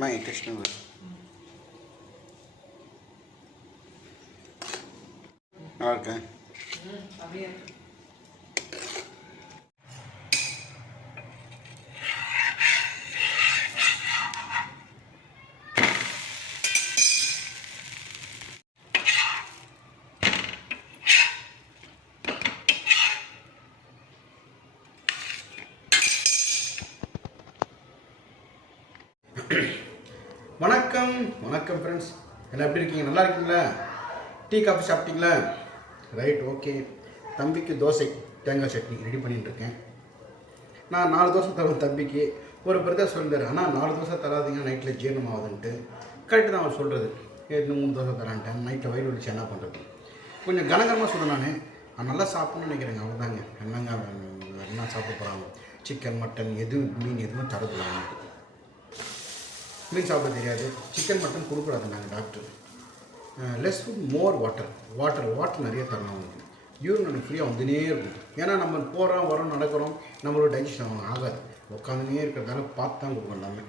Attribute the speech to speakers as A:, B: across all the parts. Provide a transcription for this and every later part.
A: my intention was. Okay. வணக்கம் friends எல்லாம் எப்படி இருக்கீங்க நல்லா இருக்கீங்களா டீ காஃபி சாப்பிட்டீங்களா ரைட் ஓகே தம்பிக்கு தோசை தேங்காய் சட்னி ரெடி பண்ணிட்டுருக்கேன் நான் நாலு தோசை தருவேன் தம்பிக்கு ஒரு பிரதர் சொல்லிடுறேன் ஆனால் நாலு தோசை தராதிங்க நைட்டில் ஜீரணம் ஆகுதுன்ட்டு கரெக்டு தான் அவர் சொல்கிறது ஏற்று மூணு தோசை தரான்ட்டேன் நைட்டில் வயிறு வலிச்சு என்ன பண்ணுறது கொஞ்சம் கனகரமாக சொல்ல நான் நல்லா சாப்பிட்ணும்னு நினைக்கிறேங்க அவ்வளோதாங்க என்னங்க என்ன சாப்பிட போகிறாங்க சிக்கன் மட்டன் எதுவும் மீன் எதுவும் தரதுல மீன் சாப்பிட தெரியாது சிக்கன் மட்டன் கொடுக்கூடாது நாங்கள் doctor less food more water water water நிறைய தரணும் அவங்களுக்கு யூரின் நம்ம ஃப்ரீயாக வந்துனே இருக்கும் ஏன்னா நம்ம போகிறோம் வரோம் நடக்கிறோம் நம்மளோட டைஜஷன் ஆகாது உட்காந்துனே இருக்கிறதால பார்த்து தான் கொடுக்கணும் எல்லாமே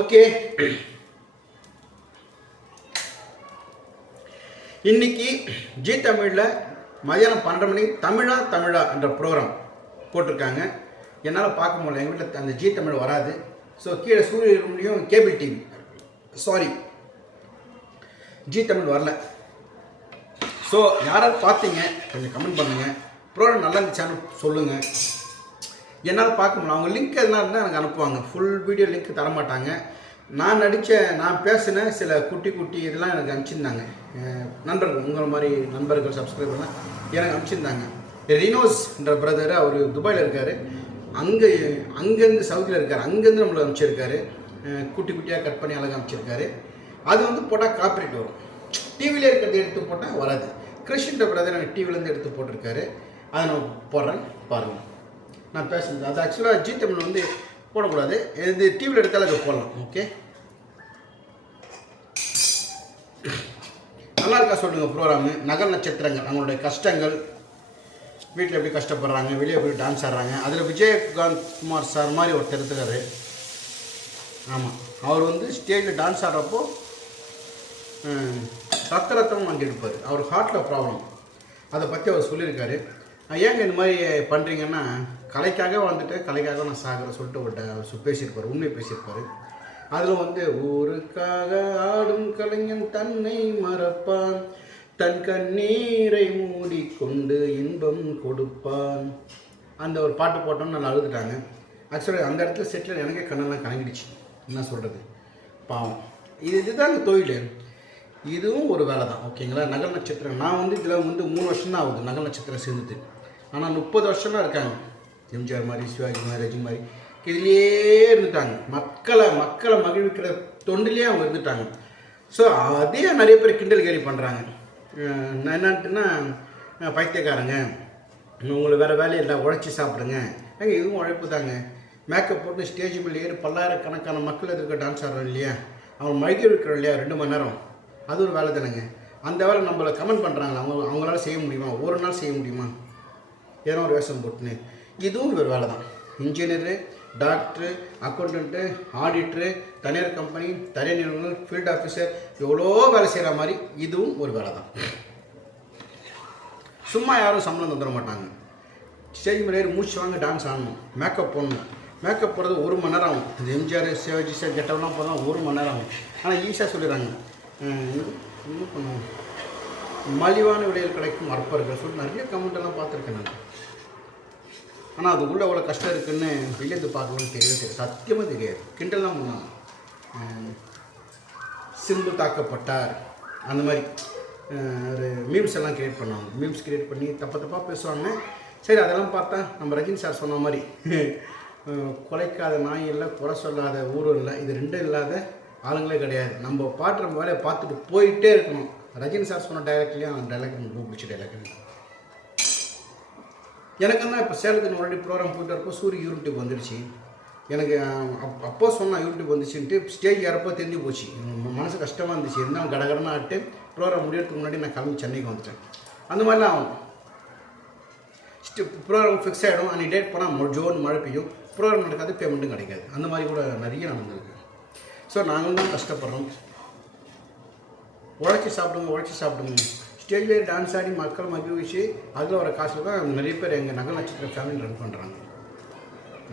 A: ஓகே இன்னைக்கு ஜி தமிழில் மதியானம் பன்னெண்டு மணி தமிழா தமிழா என்ற ப்ரோக்ராம் போட்டிருக்காங்க என்னால் பார்க்க முடியல எங்கள் வீட்டில் அந்த ஜி தமிழ் வராது ஸோ கீழே சூரியலையும் cable TV sorry ji Tamil வரல ஸோ யாராவது பார்த்தீங்க கொஞ்சம் கமெண்ட் பண்ணுங்கள் ப்ரோக்ராம் நல்லா இருந்துச்சான்னு சொல்லுங்கள் என்னால் பார்க்க முடியல அவங்க லிங்க் எதனா இருந்தால் எனக்கு அனுப்புவாங்க ஃபுல் வீடியோ லிங்க் தரமாட்டாங்க நான் நடித்த நான் பேசின சில குட்டி குட்டி இதெல்லாம் எனக்கு அனுப்பிச்சிருந்தாங்க நண்பர்கள் உங்களை மாதிரி நண்பர்கள் சப்ஸ்கிரைபர்லாம் எனக்கு அனுப்பிச்சிருந்தாங்க ரினோஸ்ன்ற பிரதர் அவர் துபாயில் இருக்கார் அங்கே அங்கேருந்து சவுதியில் இருக்கார் அங்கேருந்து நம்மளை அமைச்சிருக்காரு குட்டி குட்டியாக கட் பண்ணி அழகாக அமைச்சிருக்காரு அது வந்து போட்டால் காப்பிரைட் வரும் டிவியில் இருக்கிறது எடுத்து போட்டால் வராது கிறிஸ்டின் பிரதர் எனக்கு டிவிலேருந்து எடுத்து போட்டிருக்காரு அதை நான் போடுறேன் பாருங்கள் நான் பேசுனது அது ஆக்சுவலாக ஜி தமிழ் வந்து போடக்கூடாது இது டிவியில் எடுத்தாலும் அதை போடலாம் ஓகே நல்லா இருக்கா சொல்லுங்கள் ப்ரோக்ராமு நகர் நட்சத்திரங்கள் நம்மளுடைய கஷ்டங்கள் வீட்டில் எப்படி கஷ்டப்படுறாங்க வெளியே போய் டான்ஸ் ஆடுறாங்க அதில் விஜயகாந்த் குமார் சார் மாதிரி ஒருத்தர் இருக்கிறாரு ஆமாம் அவர் வந்து ஸ்டேஜில் டான்ஸ் ஆடுறப்போ ரத்த ரத்தம் வாங்கி எடுப்பார் அவர் ஹார்ட்டில் ப்ராப்ளம் அதை பற்றி அவர் சொல்லியிருக்காரு ஏங்க இந்த மாதிரி பண்ணுறீங்கன்னா கலைக்காக வந்துட்டு கலைக்காக நான் சாகிறேன் சொல்லிட்டு ஒரு பேசியிருப்பார் உண்மை பேசியிருப்பார் அதில் வந்து ஊருக்காக ஆடும் கலைஞன் தன்னை மறப்பான் தன் கண்ணீரை மூடிக்கொண்டு இன்பம் கொடுப்பான் அந்த ஒரு பாட்டு போட்டோம்னு நான் அழுதுட்டாங்க ஆக்சுவலாக அந்த இடத்துல செட்டில் எனக்கே கண்ணெல்லாம் கலங்கிடுச்சு என்ன சொல்கிறது பாவம் இது இதுதான் தொழில் இதுவும் ஒரு வேலை தான் ஓகேங்களா நகல் நட்சத்திரம் நான் வந்து இதில் வந்து மூணு வருஷம் தான் ஆகுது நகல் நட்சத்திரம் சேர்ந்துட்டு ஆனால் முப்பது வருஷம்லாம் இருக்காங்க எம்ஜிஆர் மாதிரி சிவாஜி மாதிரி ரஜி மாதிரி இதுலேயே இருந்துட்டாங்க மக்களை மக்களை மகிழ்விக்கிற தொண்டிலே அவங்க இருந்துட்டாங்க ஸோ அதே நிறைய பேர் கிண்டல் கேலி பண்ணுறாங்க நான் என்னட்டுன்னா பைத்தியக்காரங்க உங்களுக்கு வேறு வேலையை இல்லை உழைச்சி சாப்பிடுங்க ஏங்க இதுவும் உழைப்பு தாங்க மேக்கப் போட்டு ஸ்டேஜ் மேலே ஏறி பல்லாயிரக்கணக்கான மக்கள் எதிர்க்க டான்ஸ் ஆடுறோம் இல்லையா அவன் மயக்கி இருக்கிறோம் இல்லையா ரெண்டு மணி நேரம் அது ஒரு வேலை தானேங்க அந்த வேலை நம்மளை கமெண்ட் பண்ணுறாங்களா அவங்க அவங்களால செய்ய முடியுமா ஒரு நாள் செய்ய முடியுமா ஏன்னா ஒரு வேஷம் போட்டுன்னு இதுவும் ஒரு வேலை தான் இன்ஜினியரு டாக்டரு அக்கௌண்ட்டு ஆடிட்ரு தனியார் கம்பெனி தனியார் நிறுவனங்கள் ஃபீல்ட் ஆஃபீஸர் எவ்வளோ வேலை செய்கிற மாதிரி இதுவும் ஒரு வேலை தான் சும்மா யாரும் சம்பளம் தந்துட மாட்டாங்க ஸ்டேஜ் மேலே மூச்சு வாங்க டான்ஸ் ஆடணும் மேக்கப் போடணும் மேக்கப் போடுறது ஒரு மணி நேரம் ஆகும் இந்த எம்ஜிஆர் சிவாஜி சார் கெட்டவெல்லாம் போதான் ஒரு மணி நேரம் ஆகும் ஆனால் ஈஸியாக சொல்லிடுறாங்க என்ன பண்ணுவோம் மலிவான விலையில் கிடைக்கும் அற்பர்கள் சொல்லி நிறைய கமெண்ட் எல்லாம் பார்த்துருக்கேன் நான் ஆனால் அது உள்ளே அவ்வளோ கஷ்டம் இருக்குதுன்னு வெளியேந்து பார்க்கணும்னு தெரியவே தெரியாது சத்தியமாக தெரியாது கிண்டல்லாம் பண்ணாங்க சிம்பு தாக்கப்பட்டார் அந்த மாதிரி ஒரு மீம்ஸ் எல்லாம் க்ரியேட் பண்ணுவாங்க மீம்ஸ் க்ரியேட் பண்ணி தப்பு தப்பாக பேசுவாங்க சரி அதெல்லாம் பார்த்தா நம்ம ரஜினி சார் சொன்ன மாதிரி குலைக்காத நாய் இல்லை குறை சொல்லாத ஊரும் இல்லை இது ரெண்டும் இல்லாத ஆளுங்களே கிடையாது நம்ம பாட்டு நம்ம வேலையை பார்த்துட்டு போயிட்டே இருக்கணும் ரஜினி சார் சொன்ன டைலாக்லேயும் அந்த டைலாக் ரொம்ப பிடிச்ச டைலாக் எனக்கு தான் இப்போ சேலத்துக்கு ஆல்ரெடி ப்ரோக்ராம் போயிட்டு இருப்போம் சூரிய யூடியூப் வந்துடுச்சு எனக்கு அப் அப்போ சொன்னால் யூடியூப் வந்துச்சுன்ட்டு ஸ்டேஜ் ஏறப்போ தெரிஞ்சு போச்சு மனசு கஷ்டமாக இருந்துச்சு இருந்தாலும் கடகடமாக ஆட்டு ப்ரோக்ராம் முடியறதுக்கு முன்னாடி நான் கிளம்பி சென்னைக்கு வந்துட்டேன் அந்த மாதிரிலாம் ஆகும் ப்ரோக்ராம் ஃபிக்ஸ் ஆகிடும் அன்றைக்கி டேட் போனால் ஜோன் மழை பெய்யும் ப்ரோக்ராம் நடக்காது பேமெண்ட்டும் கிடைக்காது அந்த மாதிரி கூட நிறைய நடந்திருக்கு ஸோ நாங்களும் தான் கஷ்டப்படுறோம் உழைச்சி சாப்பிடுங்க உழைச்சி சாப்பிடுங்க ஸ்டேஜ்லேயே டான்ஸ் ஆடி மக்களை மகிழ்ச்சி அதில் வர காசு தான் நிறைய பேர் எங்கள் நகல் நட்சத்திர ஃபேமிலி ரன் பண்ணுறாங்க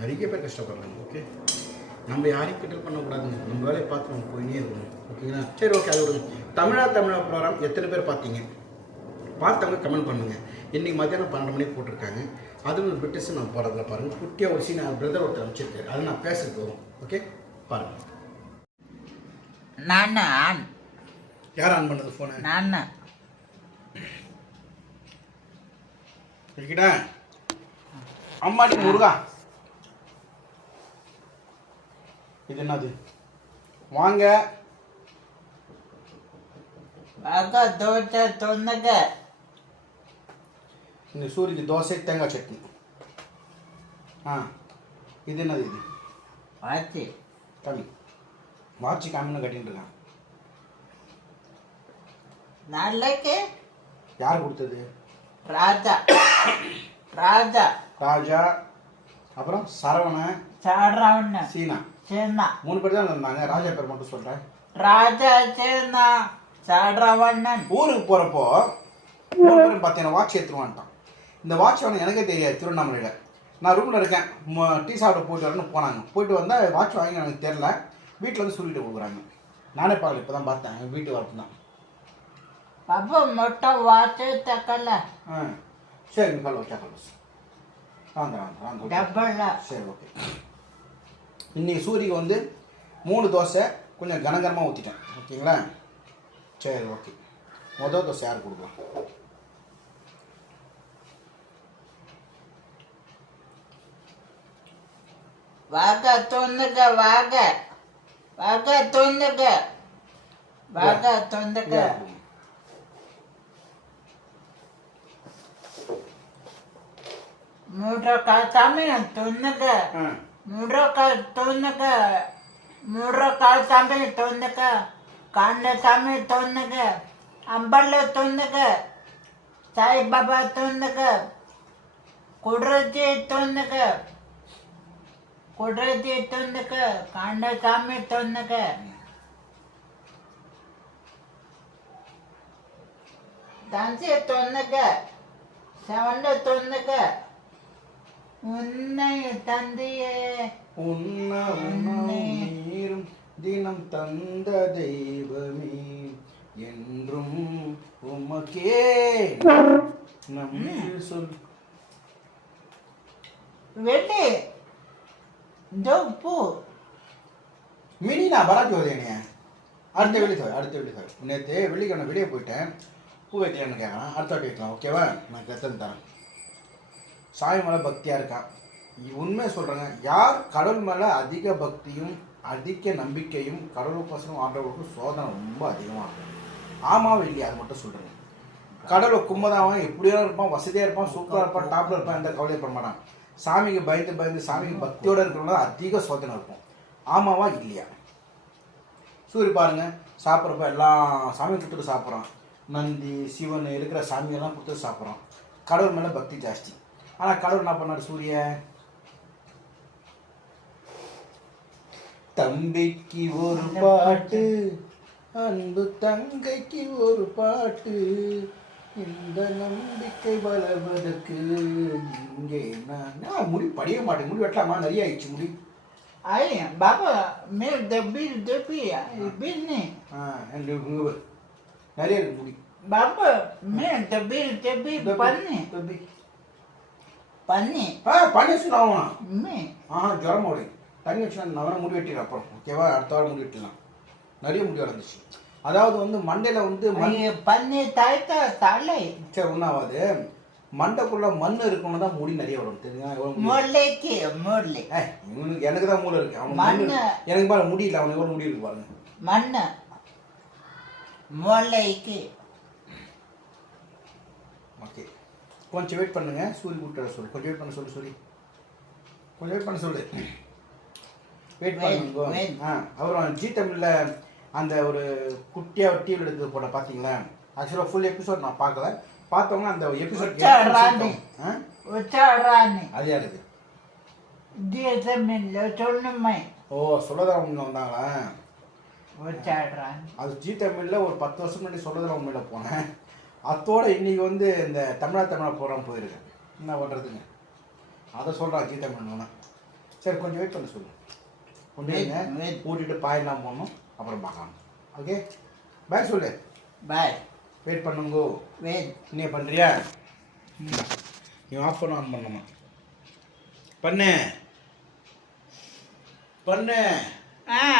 A: நிறைய பேர் கஷ்டப்படுறாங்க ஓகே நம்ம யாரையும் கிட்ட பண்ணக்கூடாதுங்க நம்ம வேலையை பார்த்து நம்ம போயினே இருக்கணும் ஓகேங்களா சரி ஓகே அது விடுங்க தமிழா தமிழா ப்ரோக்ராம் எத்தனை பேர் பார்த்தீங்க பார்த்தவங்க கமெண்ட் பண்ணுங்கள் இன்றைக்கி மத்தியானம் பன்னெண்டு மணிக்கு போட்டிருக்காங்க அதுவும் பிரிட்டிஷ் நான் போகிறதுல பாருங்கள் குட்டியாக ஒரு சீன் பிரதர் ஒருத்தர் அனுப்பிச்சிருக்கேன் அது நான் பேசுறது வரும் ஓகே பாருங்கள்
B: நான் ஆன்
A: யார் ஆன் பண்ணது ஃபோனை நான் வைக்கிட்டா அம்மாடி முருகா இது என்னது வாங்க
B: தோசை தொன்னக
A: இந்த சூரிக்கு தோசை தேங்காய் சட்னி ஆ இது என்னது இது வாச்சி கம்மி வாட்சி காமின்னு கட்டின்னு இருக்கான் நாளைக்கு யார் கொடுத்தது
B: ராஜா ராஜா
A: ராஜா அப்புறம் சரவணன்
B: சரவண சீனா சீனா
A: மூணு பேர் தான் இருந்தாங்க ராஜா பேர் மட்டும் சொல்றேன்
B: ராஜா சீனா சரவணன்
A: ஊருக்கு போறப்போ பார்த்தீங்கன்னா வாட்ச் எடுத்துருவான்ட்டான் இந்த வாட்ச் வாங்க எனக்கே தெரியாது திருவண்ணாமலையில் நான் ரூமில் இருக்கேன் டீ சாப்பிட போயிட்டு வரேன்னு போனாங்க போயிட்டு வந்தால் வாட்ச் வாங்கி எனக்கு தெரில வீட்டில் வந்து சொல்லிட்டு கொடுக்குறாங்க நானே பாடல் இப்போ தான் பார்த்தேன் வீட்டு வரப்பு தான்
B: બાબા மொட்டை વાતે தக்கல હા
A: சரி ஹலோ கேட்கலாம் வாங்க
B: வாங்க சரி ஓகே
A: இன்றைக்கி சூரிக்கு வந்து மூணு தோசை கொஞ்சம் கனகரமாக ஊற்றிட்டேன் ஓகேங்களா சரி ஓகே மொதல் தோசை யார் கொடுக்கலாம்
B: வாக தொந்துக வாக வாக தொந்துக வாக தொந்துக మూడో కాలు తమ్మి తున్నక మూడో కాలు తున్నక మూడో కాలు తమ్మి తున్నక కాండ తమ్మి తున్నక అంబళ్ళ తున్నక సాయిబాబా తున్నక కుడ్రజీ తున్నక குடத்தை தொந்துக்க கண்ட சாமி தொந்துக்க தஞ்சை தொந்துக்க செவண்ட தொந்துக்க உன்னை தந்தையே
A: உன்ன நீரும் தினம் தந்த தெய்வமே என்றும் உமக்கே நம்பி சொல்
B: வெட்டே இந்த உப்பு
A: மினி நான் பராட்டி வருதேனே அடுத்த வெள்ளி சார் அடுத்த வெள்ளி சார் நேற்று வெள்ளிக்கிழமை வெளியே போயிட்டேன் பூ வைக்கலான்னு கேட்கலாம் அடுத்த வாட்டி வைக்கலாம் ஓகேவா நான் கத்தன் தரேன் சாமி மேலே பக்தியாக இருக்கான் உண்மையை சொல்கிறேங்க யார் கடவுள் மேலே அதிக பக்தியும் அதிக நம்பிக்கையும் கடவுள் உபாசனம் ஆண்டவர்களுக்கும் சோதனை ரொம்ப அதிகமாக இருக்கும் ஆமாவும் இல்லையா அது மட்டும் சொல்கிறேன் கடவுளை கும்பதாவும் எப்படியோ இருப்பான் வசதியாக இருப்பான் சூப்பராக இருப்பான் டாப்பில் இருப்பான் எந்த கவலையை பண்ண மாட்டான் சாமிக்கு பயந்து பயந்து சாமிக்கு பக்தியோடு இருக்கிறவங்க அதிக சோதனை இருக்கும் ஆமாவா இல்லையா சூரிய பாருங்கள் சாப்பிட்றப்ப எல்லா சாமி கொடுத்துட்டு சாப்பிட்றான் நந்தி சிவன் இருக்கிற சாமியெல்லாம் கொடுத்துட்டு சாப்பிட்றான் கடவுள் மேலே பக்தி ஜாஸ்தி ஆனால் கடவுள் என்ன பண்ணார் சூரிய தம்பிக்கு ஒரு பாட்டு அன்பு தங்கைக்கு ஒரு பாட்டு இந்த நம்பிக்கை வளர்வதற்கு இங்கே என்ன முடி படிய மாட்டேன் முடி வெட்டலாமா நிறைய ஆயிடுச்சு முடி
B: ஐ பாபா மேல் தப்பி தப்பி பின்னு நிறைய முடி பாபா மேல் தப்பி தப்பி
A: பண்ணி தப்பி பண்ணி ஆ பண்ணி வச்சு ஆகணும் உண்மை ஆ ஜுரம் முடி தண்ணி வச்சு நான் முடி வெட்டிடுறேன் அப்புறம் ஓகேவா அடுத்த வாரம் முடி வெட்டிடலாம் நிறைய முடி வளர்ந்துச்சு அதாவது வந்து மண்டையில் வந்து
B: மண் பண்ணி தழைத்த தலை
A: சரி ஒன்றாவது மண்டைக்குள்ள மண் இருக்கணும் தான் முடி நிறைய வரும் தெரியுங்களா
B: முல்லைக்கு முல்லை
A: இவனுக்கு எனக்கு தான் மூளை இருக்கு அவன் மண் எனக்கு பாரு முடியல அவனுக்கு எவ்வளோ முடி இருக்கு பாருங்க
B: மண் முல்லைக்கு
A: ஓகே கொஞ்சம் வெயிட் பண்ணுங்கள் சூரி கூப்பிட்டு வர சொல்லு கொஞ்சம் வெயிட் பண்ண சொல்லு சூரி கொஞ்சம் வெயிட் பண்ண சொல்லு வெயிட் பண்ணுங்க ஆ அப்புறம் ஜி தமிழில் அந்த ஒரு குட்டியாக ஒரு டிவியில் எடுத்து போட பார்த்தீங்களா ஆக்சுவலாக ஃபுல் எபிசோட் நான் பார்க்கல பார்த்தவங்க அந்த எபிசோட் அது யாருக்கு சொல்லுமை ஓ சொல்லதான் உண்மை வந்தாங்களா அது ஜி தமிழில் ஒரு பத்து வருஷம் முன்னாடி சொல்லதான் உண்மையில் போனேன் அத்தோடு இன்றைக்கி வந்து இந்த தமிழா தமிழா போகிறான் போயிருக்கேன் என்ன பண்ணுறதுங்க அதை சொல்கிறான் கீதா பண்ணுவோன்னா சரி கொஞ்சம் வெயிட் பண்ண சொல்லுங்கள் கொண்டு கூட்டிகிட்டு பாயெல்லாம் போகணும் அப்புறம் பார்க்கலாம் ஓகே பாய் சொல்லு பாய் வெயிட் பண்ணுங்கோ வெயிட் நீ பண்ணுறியா நீ ஆஃப் பண்ண ஆன் பண்ணணுமா பண்ணு பண்ணு ஆ